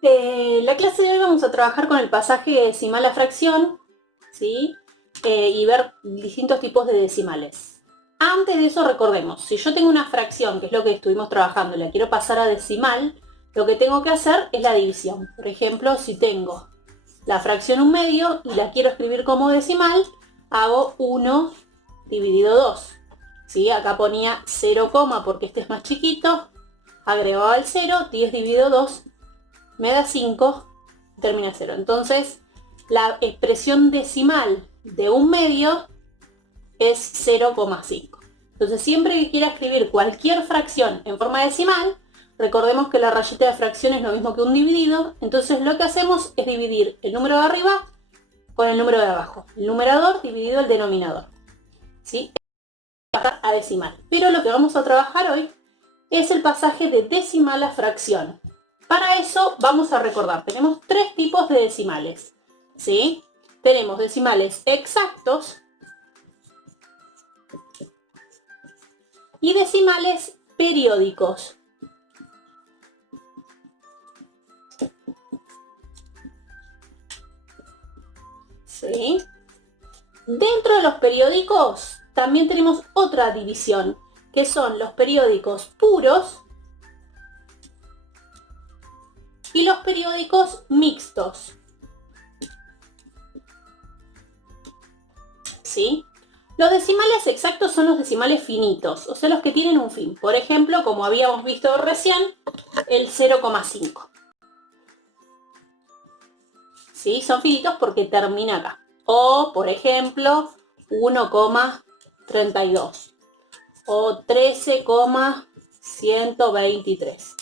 La clase de hoy vamos a trabajar con el pasaje decimal a fracción, ¿sí? Y ver distintos tipos de decimales. Antes de eso recordemos, si yo tengo una fracción, que es lo que estuvimos trabajando, y la quiero pasar a decimal, lo que tengo que hacer es la división. Por ejemplo, si tengo la fracción 1/2 y la quiero escribir como decimal, hago 1 dividido 2. ¿Sí? Acá ponía 0, porque este es más chiquito, agregaba el 0, 10 dividido 2 me da 5, termina 0. Entonces, la expresión decimal de 1/2 es 0,5. Entonces, siempre que quiera escribir cualquier fracción en forma decimal, recordemos que la rayita de fracción es lo mismo que un dividido. Entonces, lo que hacemos es dividir el número de arriba con el número de abajo. El numerador dividido el denominador. ¿Sí? A decimal. Pero lo que vamos a trabajar hoy es el pasaje de decimal a fracción. Para eso vamos a recordar, tenemos tres tipos de decimales, ¿sí? Tenemos decimales exactos y decimales periódicos. ¿Sí? Dentro de los periódicos también tenemos otra división, que son los periódicos puros y los periódicos mixtos. ¿Sí? Los decimales exactos son los decimales finitos, o sea, los que tienen un fin. Por ejemplo, como habíamos visto recién, el 0,5. ¿Sí? Son finitos porque termina acá. O, por ejemplo, 1,32 o 13,123.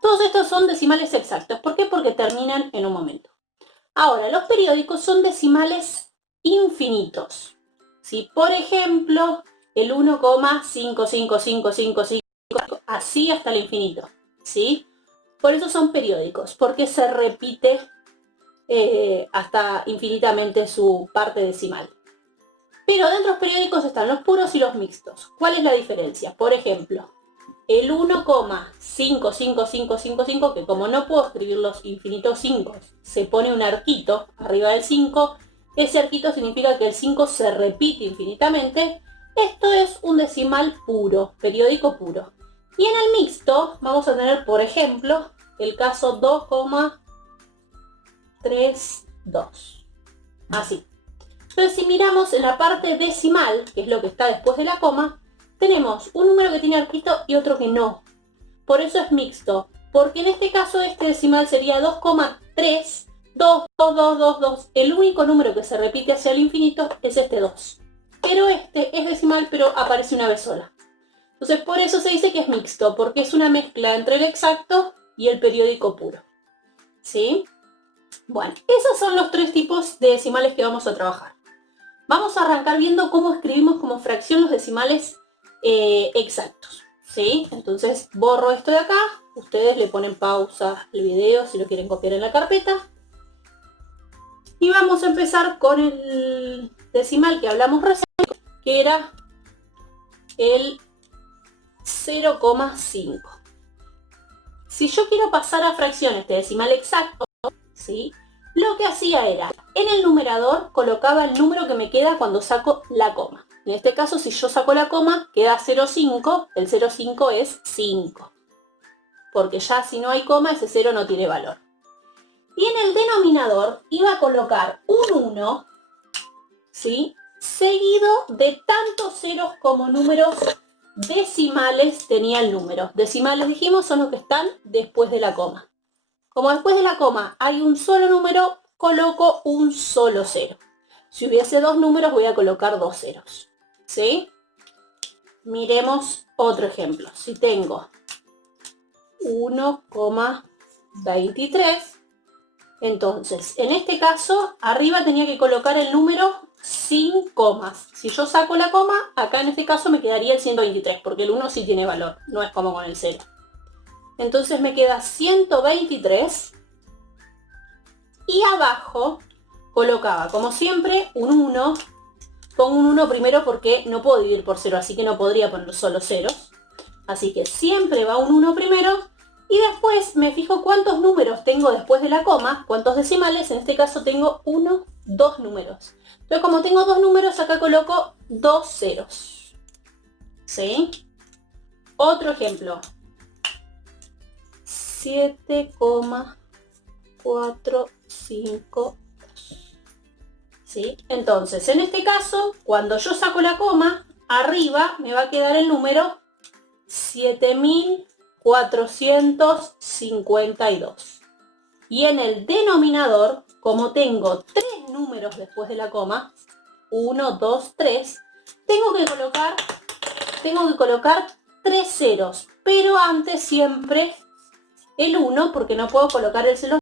Todos estos son decimales exactos. ¿Por qué? Porque terminan en un momento. Ahora, los periódicos son decimales infinitos. ¿Sí? Por ejemplo, el 1,55555, así hasta el infinito. ¿Sí? Por eso son periódicos, porque se repite hasta infinitamente su parte decimal. Pero dentro de los periódicos están los puros y los mixtos. ¿Cuál es la diferencia? Por ejemplo, el 1,55555, que como no puedo escribir los infinitos 5, se pone un arquito arriba del 5, ese arquito significa que el 5 se repite infinitamente. Esto es un decimal puro, periódico puro. Y en el mixto vamos a tener, por ejemplo, el caso 2,32. Así. Entonces, si miramos en la parte decimal, que es lo que está después de la coma, tenemos un número que tiene arquito y otro que no. Por eso es mixto, porque en este caso este decimal sería 2,32222. El único número que se repite hacia el infinito es este 2. Pero este es decimal, pero aparece una vez sola. Entonces, por eso se dice que es mixto, porque es una mezcla entre el exacto y el periódico puro. ¿Sí? Bueno, esos son los tres tipos de decimales que vamos a trabajar. Vamos a arrancar viendo cómo escribimos como fracción los decimales exactos. ¿Sí? Entonces borro esto de acá, ustedes le ponen pausa al video si lo quieren copiar en la carpeta. Y vamos a empezar con el decimal que hablamos recién, que era el 0,5. Si yo quiero pasar a fracción este decimal exacto, ¿sí? Lo que hacía era, en el numerador colocaba el número que me queda cuando saco la coma. En este caso, si yo saco la coma, queda 0,5, el 0,5 es 5. Porque ya si no hay coma, ese 0 no tiene valor. Y en el denominador iba a colocar un 1, ¿sí? Seguido de tantos ceros como números decimales tenía el número. Decimales, dijimos, son los que están después de la coma. Como después de la coma hay un solo número, coloco un solo cero. Si hubiese dos números, voy a colocar dos ceros. ¿Sí? Miremos otro ejemplo. Si tengo 1,23, entonces, en este caso, arriba tenía que colocar el número sin comas. Si yo saco la coma, acá en este caso me quedaría el 123, porque el 1 sí tiene valor, no es como con el 0. Entonces me queda 123 y abajo colocaba, como siempre, un 1. Pongo un 1 primero porque no puedo dividir por 0, así que no podría poner solo ceros. Así que siempre va un 1 primero Y después me fijo cuántos números tengo después de la coma, cuántos decimales. En este caso tengo 2 números. Entonces, como tengo 2 números, acá coloco 2 ceros. ¿Sí? Otro ejemplo. 7,452. ¿Sí? Entonces, en este caso, cuando yo saco la coma, arriba me va a quedar el número 7452. Y en el denominador, como tengo 3 números después de la coma, 1, 2, 3, tengo que colocar 3 ceros, pero antes siempre el 1, porque no puedo colocar el 0,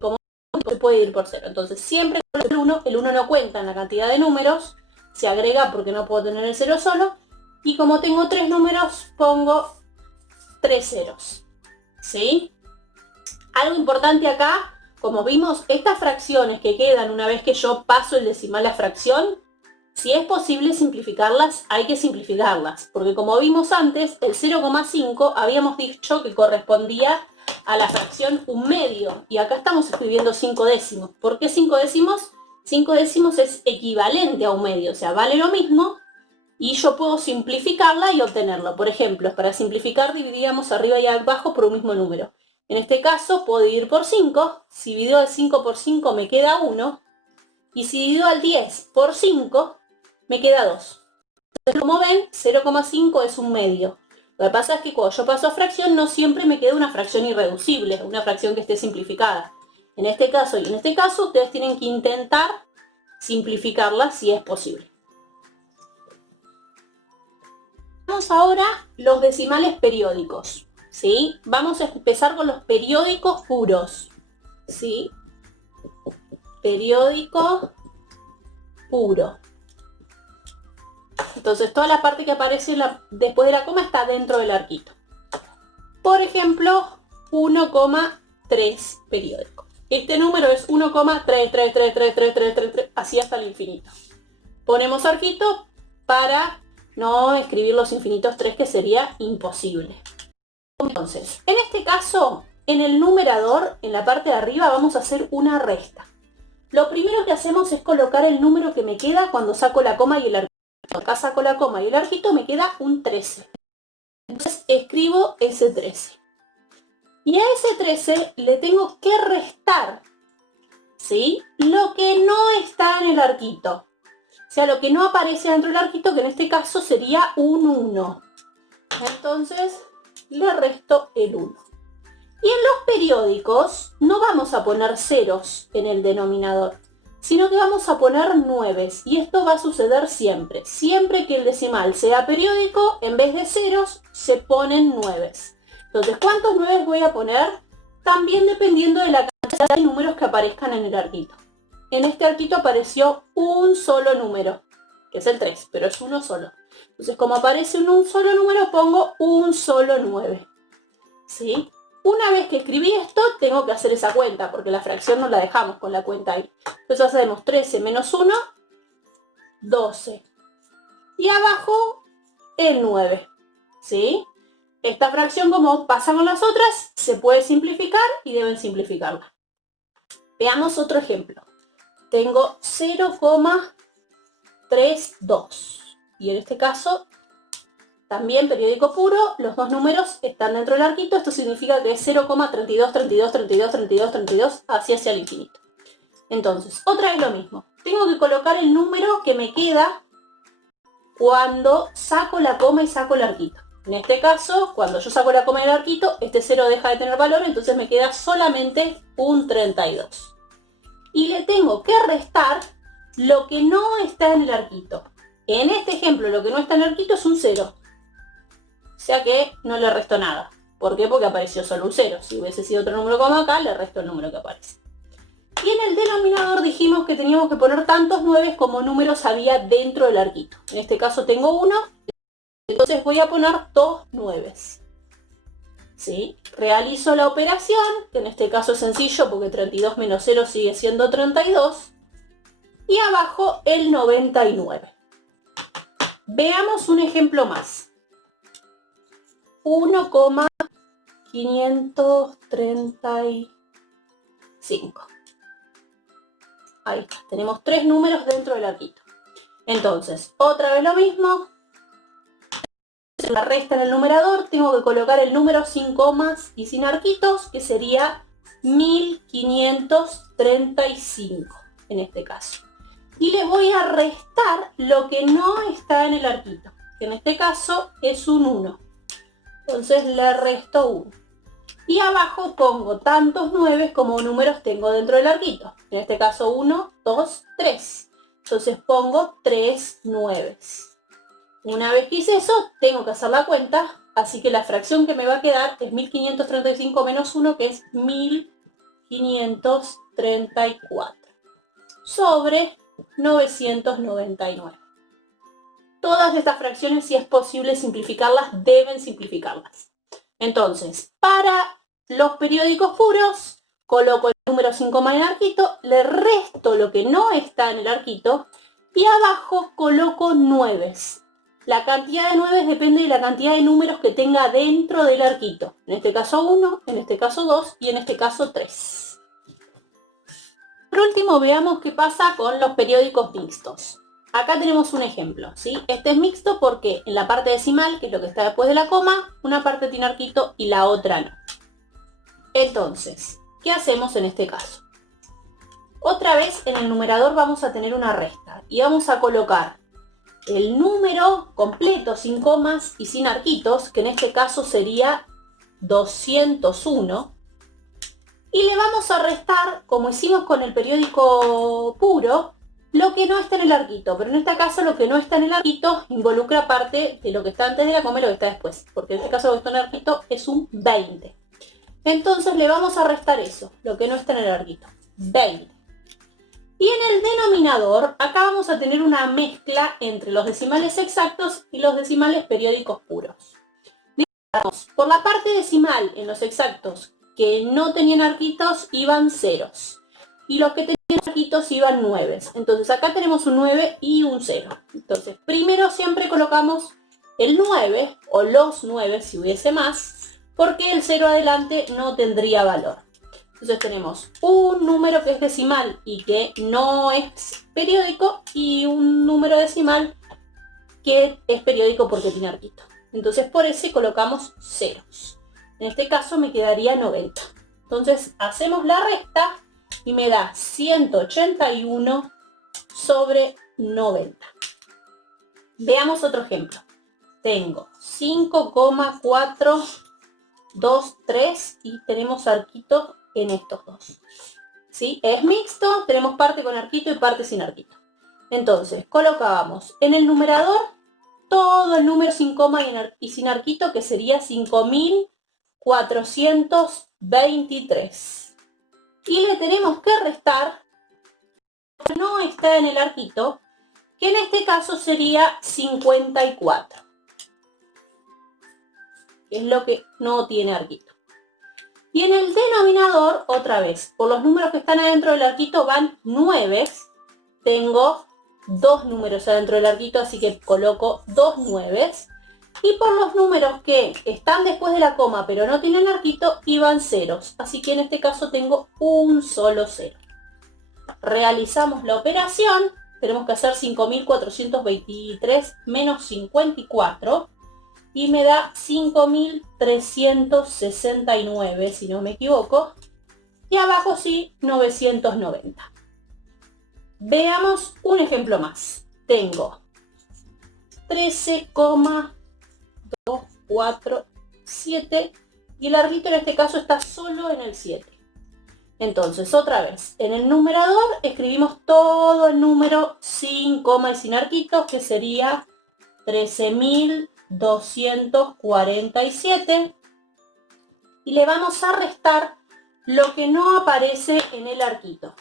como no se puede ir por 0. Entonces siempre coloco el 1 no cuenta en la cantidad de números, se agrega porque no puedo tener el 0 solo, y como tengo 3 números, pongo 3 ceros. ¿Sí? Algo importante acá, como vimos, estas fracciones que quedan una vez que yo paso el decimal a fracción, si es posible simplificarlas, hay que simplificarlas, porque como vimos antes, el 0,5 habíamos dicho que correspondía a la fracción 1/2, y acá estamos escribiendo 5 décimos. ¿Por qué 5 décimos? 5 décimos es equivalente a 1/2, o sea, vale lo mismo, y yo puedo simplificarla y obtenerlo. Por ejemplo, para simplificar dividiríamos arriba y abajo por un mismo número. En este caso puedo dividir por 5, si divido el 5 por 5 me queda 1, y si divido al 10 por 5 me queda 2. Entonces, como ven, 0,5 es 1/2. Lo que pasa es que cuando yo paso a fracción no siempre me queda una fracción irreducible, una fracción que esté simplificada. En este caso y en este caso ustedes tienen que intentar simplificarla si es posible. Vamos ahora los decimales periódicos. ¿Sí? Vamos a empezar con los periódicos puros. ¿Sí? Periódico puro. Entonces toda la parte que aparece después de la coma está dentro del arquito. Por ejemplo, 1,3 periódico. Este número es 1,3333333, así hasta el infinito. Ponemos arquito para no escribir los infinitos 3, que sería imposible. Entonces, en este caso, en el numerador, en la parte de arriba, vamos a hacer una resta. Lo primero que hacemos es colocar el número que me queda cuando saco la coma y el arquito. Acá saco la coma y el arquito, me queda un 13. Entonces escribo ese 13. Y a ese 13 le tengo que restar, ¿sí?, lo que no está en el arquito. O sea, lo que no aparece dentro del arquito, que en este caso sería un 1. Entonces le resto el 1. Y en los periódicos no vamos a poner ceros en el denominador, sino que vamos a poner 9. Y esto va a suceder siempre. Siempre que el decimal sea periódico, en vez de ceros, se ponen 9. Entonces, ¿cuántos 9 voy a poner? También dependiendo de la cantidad de números que aparezcan en el arquito. En este arquito apareció un solo número, que es el 3, pero es uno solo. Entonces, como aparece un solo número, pongo un solo 9. ¿Sí? Una vez que escribí esto, tengo que hacer esa cuenta, porque la fracción no la dejamos con la cuenta ahí. Entonces hacemos 13 menos 1, 12. Y abajo, el 9. ¿Sí? Esta fracción, como pasa con las otras, se puede simplificar y deben simplificarla. Veamos otro ejemplo. Tengo 0,32. Y en este caso, también periódico puro, los dos números están dentro del arquito. Esto significa que es 0,3232323232, así hacia el infinito. Entonces, otra vez lo mismo. Tengo que colocar el número que me queda cuando saco la coma y saco el arquito. En este caso, cuando yo saco la coma y el arquito, este 0 deja de tener valor, entonces me queda solamente un 32. Y le tengo que restar lo que no está en el arquito. En este ejemplo, lo que no está en el arquito es un 0. O sea que no le resto nada. ¿Por qué? Porque apareció solo un 0. Si hubiese sido otro número como acá, le resto el número que aparece. Y en el denominador dijimos que teníamos que poner tantos 9 como números había dentro del arquito. En este caso tengo 1, entonces voy a poner 2 9. ¿Sí? Realizo la operación, que en este caso es sencillo porque 32 menos 0 sigue siendo 32. Y abajo el 99. Veamos un ejemplo más. 1,3 1535. Ahí está, tenemos 3 números dentro del arquito. Entonces, otra vez lo mismo. La resta en el numerador, tengo que colocar el número sin comas y sin arquitos, que sería 1535 en este caso. Y le voy a restar lo que no está en el arquito, que en este caso es un 1. Entonces le resto 1. Y abajo pongo tantos 9 como números tengo dentro del arquito. En este caso 1, 2, 3. Entonces pongo 3 9. Una vez que hice eso, tengo que hacer la cuenta. Así que la fracción que me va a quedar es 1535 menos 1, que es 1534. Sobre 999. Todas estas fracciones, si es posible simplificarlas, deben simplificarlas. Entonces, para los periódicos puros, coloco el número sin coma en el arquito, le resto lo que no está en el arquito y abajo coloco 9. La cantidad de 9 depende de la cantidad de números que tenga dentro del arquito. En este caso 1, en este caso 2 y en este caso 3. Por último, veamos qué pasa con los periódicos mixtos. Acá tenemos un ejemplo, ¿sí? Este es mixto porque en la parte decimal, que es lo que está después de la coma, una parte tiene arquito y la otra no. Entonces, ¿qué hacemos en este caso? Otra vez en el numerador vamos a tener una resta y vamos a colocar el número completo sin comas y sin arquitos, que en este caso sería 201. Y le vamos a restar, como hicimos con el periódico puro, lo que no está en el arquito. Pero en este caso lo que no está en el arquito involucra parte de lo que está antes de la coma y lo que está después. Porque en este caso lo que está en el arquito es un 20. Entonces le vamos a restar eso, lo que no está en el arquito. 20. Y en el denominador, acá vamos a tener una mezcla entre los decimales exactos y los decimales periódicos puros. Digamos, por la parte decimal en los exactos que no tenían arquitos iban ceros. Y los que tenían arquitos iban 9. Entonces acá tenemos un 9 y un 0. Entonces primero siempre colocamos el 9 o los 9 si hubiese más, porque el 0 adelante no tendría valor. Entonces tenemos un número que es decimal y que no es periódico y un número decimal que es periódico porque tiene arquito. Entonces por ese colocamos ceros. En este caso me quedaría 90. Entonces hacemos la resta y me da 181 sobre 90. Veamos otro ejemplo. Tengo 5,423 y tenemos arquito en estos dos. ¿Sí? Es mixto, tenemos parte con arquito y parte sin arquito. Entonces, colocábamos en el numerador todo el número sin coma y sin arquito, que sería 5.423. Y le tenemos que restar lo que no está en el arquito, que en este caso sería 54. Que es lo que no tiene arquito. Y en el denominador, otra vez, por los números que están adentro del arquito van 9. Tengo 2 números adentro del arquito, así que coloco 2 9. Y por los números que están después de la coma, pero no tienen arquito, iban ceros. Así que en este caso tengo un solo 0. Realizamos la operación. Tenemos que hacer 5.423 menos 54. Y me da 5.369, si no me equivoco. Y abajo sí, 990. Veamos un ejemplo más. Tengo 13,247 y el arquito en este caso está solo en el 7. Entonces, otra vez, en el numerador escribimos todo el número sin coma y sin arquitos, que sería 13.247, y le vamos a restar lo que no aparece en el arquito,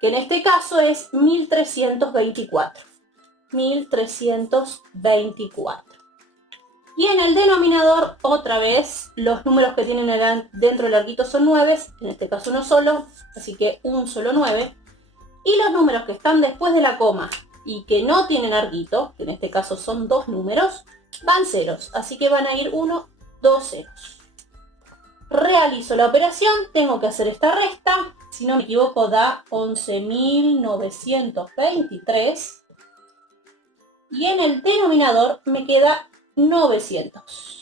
que en este caso es 1324. 1324. Y en el denominador, otra vez, los números que tienen dentro del arquito son 9, en este caso uno solo, así que un solo 9. Y los números que están después de la coma y que no tienen arquito, que en este caso son 2 números, van ceros, así que van a ir 1, 2 ceros. Realizo la operación, tengo que hacer esta resta, si no me equivoco da 11.923 y en el denominador me queda 900.